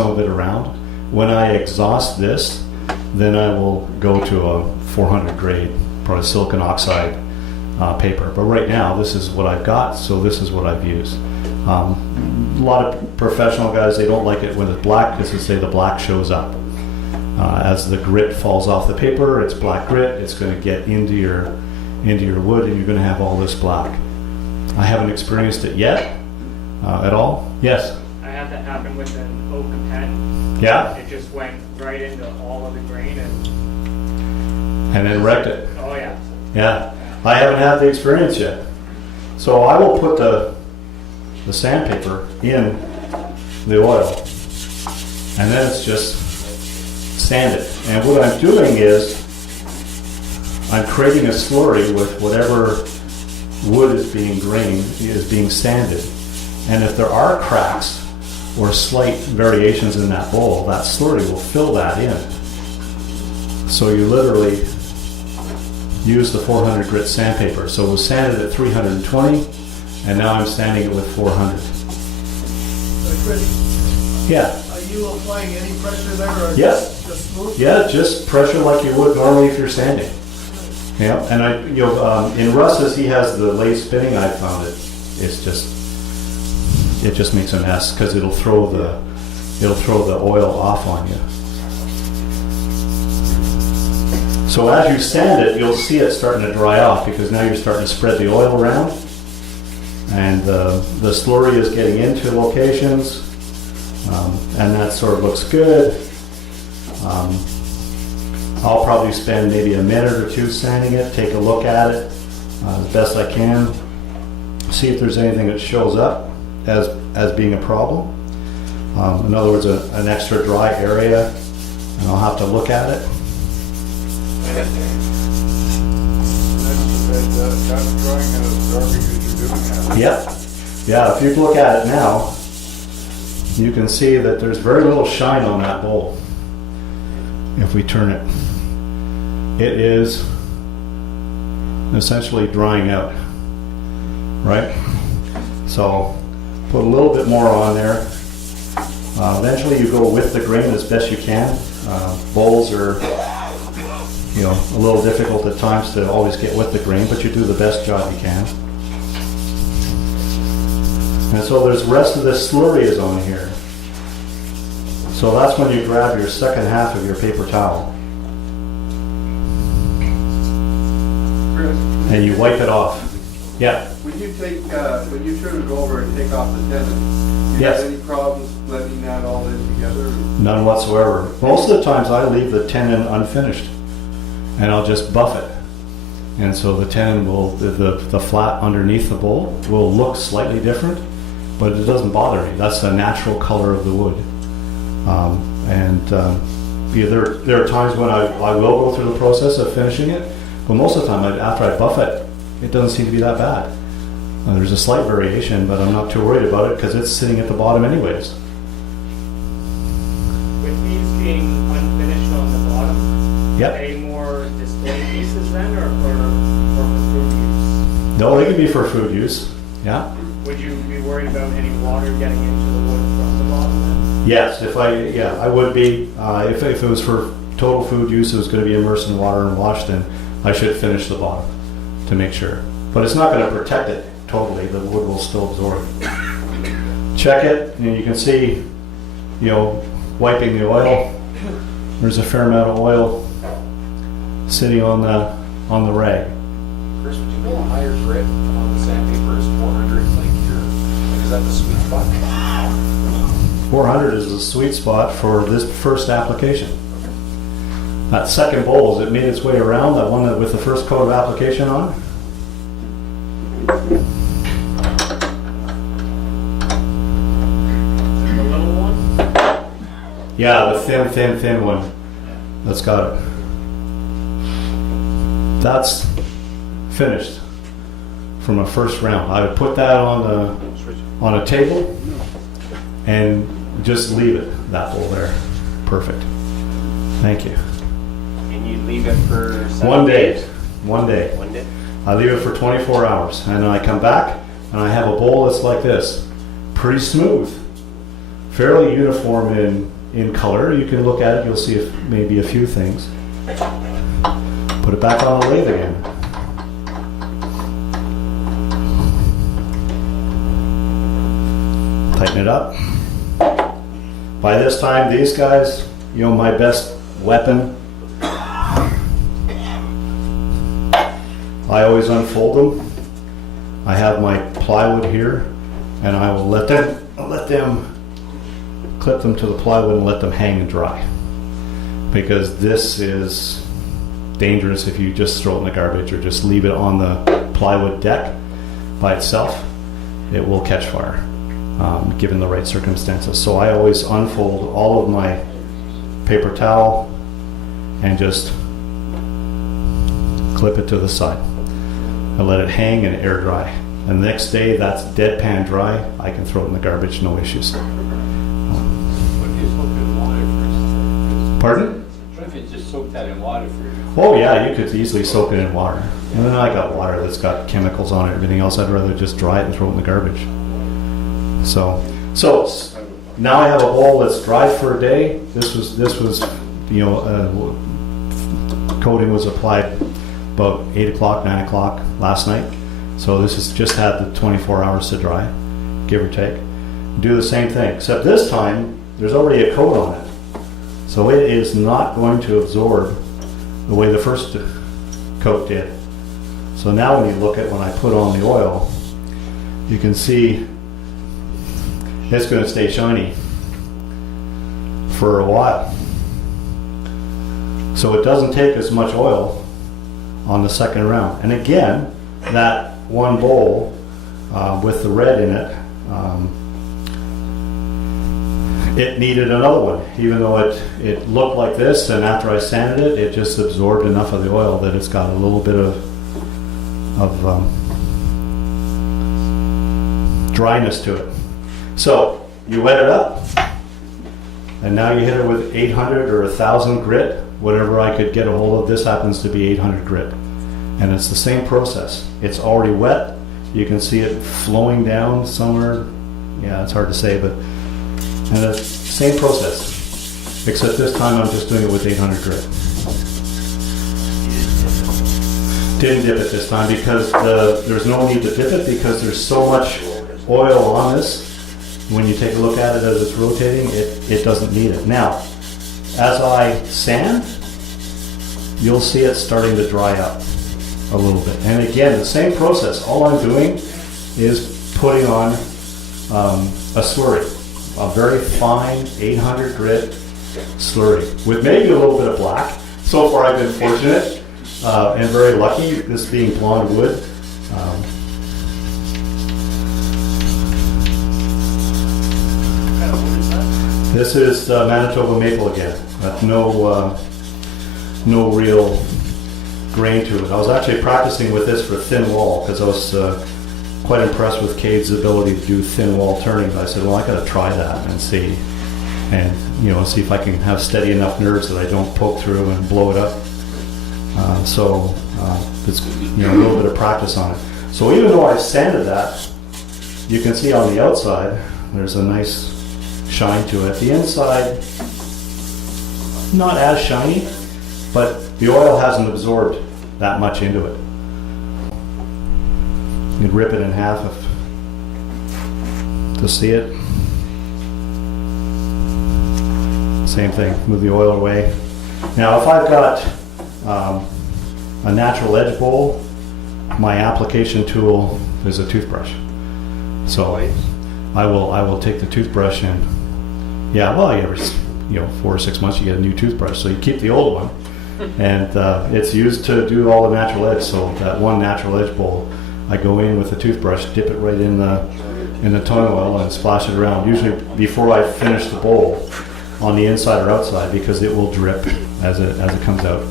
some of it around. When I exhaust this, then I will go to a 400 grade, probably silicon oxide paper. But right now, this is what I've got, so this is what I've used. A lot of professional guys, they don't like it when it's black because they say the black shows up. As the grit falls off the paper, it's black grit, it's going to get into your wood and you're going to have all this black. I haven't experienced it yet at all. Yes? I had that happen with an oak pen. Yeah? It just went right into all of the grain And then wrecked it. Oh yeah. Yeah. I haven't had the experience yet. So I will put the sandpaper in the oil and then it's just sand it. And what I'm doing is I'm creating a slurry with whatever wood is being sanded. And if there are cracks or slight variations in that bowl, that slurry will fill that in. So you literally use the 400 grit sandpaper. So it was sanded at 320 and now I'm sanding it with 400. Chris, Yeah. are you applying any pressure there or Yeah. just smooth? Yeah, just pressure like you would normally if you're sanding. Yeah, and in Russ's, he has the lathe spinning. I found it just makes a mess because it'll throw the oil off on you. So as you sand it, you'll see it starting to dry off because now you're starting to spread the oil around, and the slurry is getting into locations, and that sort of looks good. I'll probably spend maybe a minute or two sanding it, take a look at it as best I can, see if there's anything that shows up as being a problem. In other words, an extra dry area, and I'll have to look at it. Yeah, yeah. If you look at it now, you can see that there's very little shine on that bowl. If we turn it, it is essentially drying out, right? So put a little bit more on there. Eventually you go with the grain as best you can. Bowls are, a little difficult at times to always get with the grain, but you do the best job you can. And so there's the rest of this slurry is on here. So that's when you grab your second half of your paper towel and you wipe it off. Yeah. When you turn it over and take off the tenon, do you Yes. have any problems blending that all in together? None whatsoever. Most of the times I leave the tenon unfinished and I'll just buff it. And so the tenon will, the flat underneath the bowl will look slightly different, but it doesn't bother me. That's the natural color of the wood. There are times when I will go through the process of finishing it, but most of the time after I buff it, it doesn't seem to be that bad. There's a slight variation, but I'm not too worried about it because it's sitting at the bottom anyways. With these being unfinished on the bottom, Yep. are they more display pieces then, or for food use? No, they can be for food use. Yeah. Would you be worried about any water getting into the wood from the bottom then? Yes, I would be. If it was for total food use, it was going to be immersed in water and washed, then I should finish the bottom to make sure. But it's not going to protect it totally. The wood will still absorb. Check it, and you can see, wiping the oil. There's a fair amount of oil sitting on the rag. Chris, would you go a higher grit on the sandpaper is 400? Is that the sweet spot? 400 is the sweet spot for this first application. That second bowl, as it made its way around, that one with the first coat of application on. The little one? Yeah, the thin one. That's got it. That's finished from a first round. I would put that on a table and just leave it, that bowl there. Perfect. Thank you. And you leave it for 1 day. days? 1 day. 1 day? I leave it for 24 hours and then I come back and I have a bowl that's like this. Pretty smooth. fairly uniform in color. You can look at it, you'll see maybe a few things. Put it back on the lathe again. Tighten it up. By this time, these guys, you know, my best weapon, I always unfold them. I have my plywood here, and I will let them clip them to the plywood and let them hang and dry. Because this is dangerous if you just throw it in the garbage or just leave it on the plywood deck by itself. It will catch fire, given the right circumstances. So I always unfold all of my paper towel and just clip it to the side. I let it hang and air dry. And the next day, that's deadpan dry. I can throw it in the garbage, no issues. What if you soak it in water first? Pardon? What if you just soak that in water first? Oh yeah, you could easily soak it in water. And then I got water that's got chemicals on it, everything else. I'd rather just dry it and throw it in the garbage. So now I have a bowl that's dry for a day. This was, you know, coating was applied about 8 o'clock, 9 o'clock last night. So this has just had the 24 hours to dry, give or take. Do the same thing, except this time there's already a coat on it. So it is not going to absorb the way the first coat did. So now when you look at when I put on the oil, you can see it's going to stay shiny for a while. So it doesn't take as much oil on the second round. And again, that one bowl with the red in it, it needed another one, even though it looked like this, and after I sanded it, it just absorbed enough of the oil that it's got a little bit of dryness to it. So you wet it up, and now you hit it with 800 or 1,000 grit, whatever I could get a hold of. This happens to be 800 grit. And it's the same process. It's already wet. You can see it flowing down somewhere. Yeah, it's hard to say, but and the same process. Except this time I'm just doing it with 800 grit. Didn't dip it this time because there's no need to dip it because there's so much oil on this. When you take a look at it as it's rotating, it doesn't need it. Now, as I sand, you'll see it starting to dry up a little bit. And again, the same process. All I'm doing is putting on a slurry, a very fine 800 grit slurry with maybe a little bit of black. So far I've been fortunate and very lucky, this being blonde wood. This is Manitoba maple again. No real grain to it. I was actually practicing with this for thin wall because I was quite impressed with Cade's ability to do thin wall turning. I said, well, I got to try that and see, and see if I can have steady enough nerves that I don't poke through and blow it up. So it's a little bit of practice on it. So even though I've sanded that, you can see on the outside there's a nice shine to it. The inside, not as shiny, but the oil hasn't absorbed that much into it. You'd rip it in half to see it. Same thing, move the oil away. Now if I've got a natural edge bowl, my application tool is a toothbrush. So I will take the toothbrush and every 4 or 6 months you get a new toothbrush. So you keep the old one, and it's used to do all the natural edge. So that one natural edge bowl, I go in with a toothbrush, dip it right in the tongue oil, and splash it around. Usually before I finish the bowl, on the inside or outside, because it will drip as it comes out.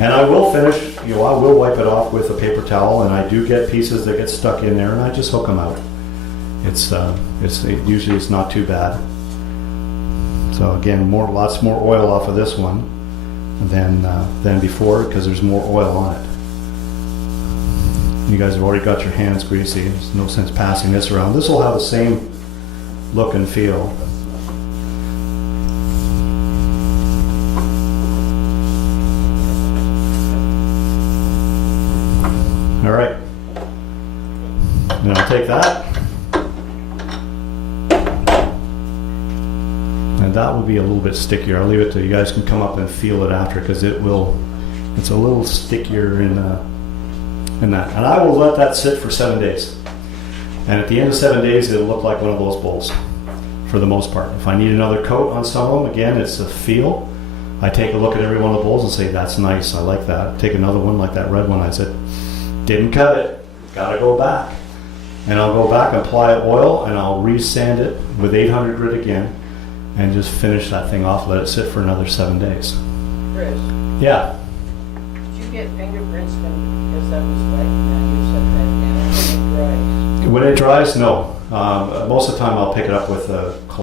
And I will finish. I will wipe it off with a paper towel, and I do get pieces that get stuck in there, and I just hook them out. Usually it's not too bad. So again, lots more oil off of this one than before because there's more oil on it. You guys have already got your hands greasy. There's no sense passing this around. This will have the same look and feel take that. And that will be a little bit stickier. I'll leave it till you guys can come up and feel it after, because it's a little stickier in that. And I will let that sit for 7 days. And at the end of 7 days, it'll look like one of those bowls for the most part. If I need another coat on some of them, again, it's a feel. I take a look at every one of the bowls and say, that's nice, I like that. Take another one like that red one. I said, didn't cut it, gotta go back. And I'll go back and apply oil and I'll re-sand it with 800 grit again and just finish that thing off, let it sit for another 7 days. Chris, Yeah, did you get fingerprints when, because that was wet, and now you set that down when it dries? when it dries, no. Most of the time I'll pick it up with a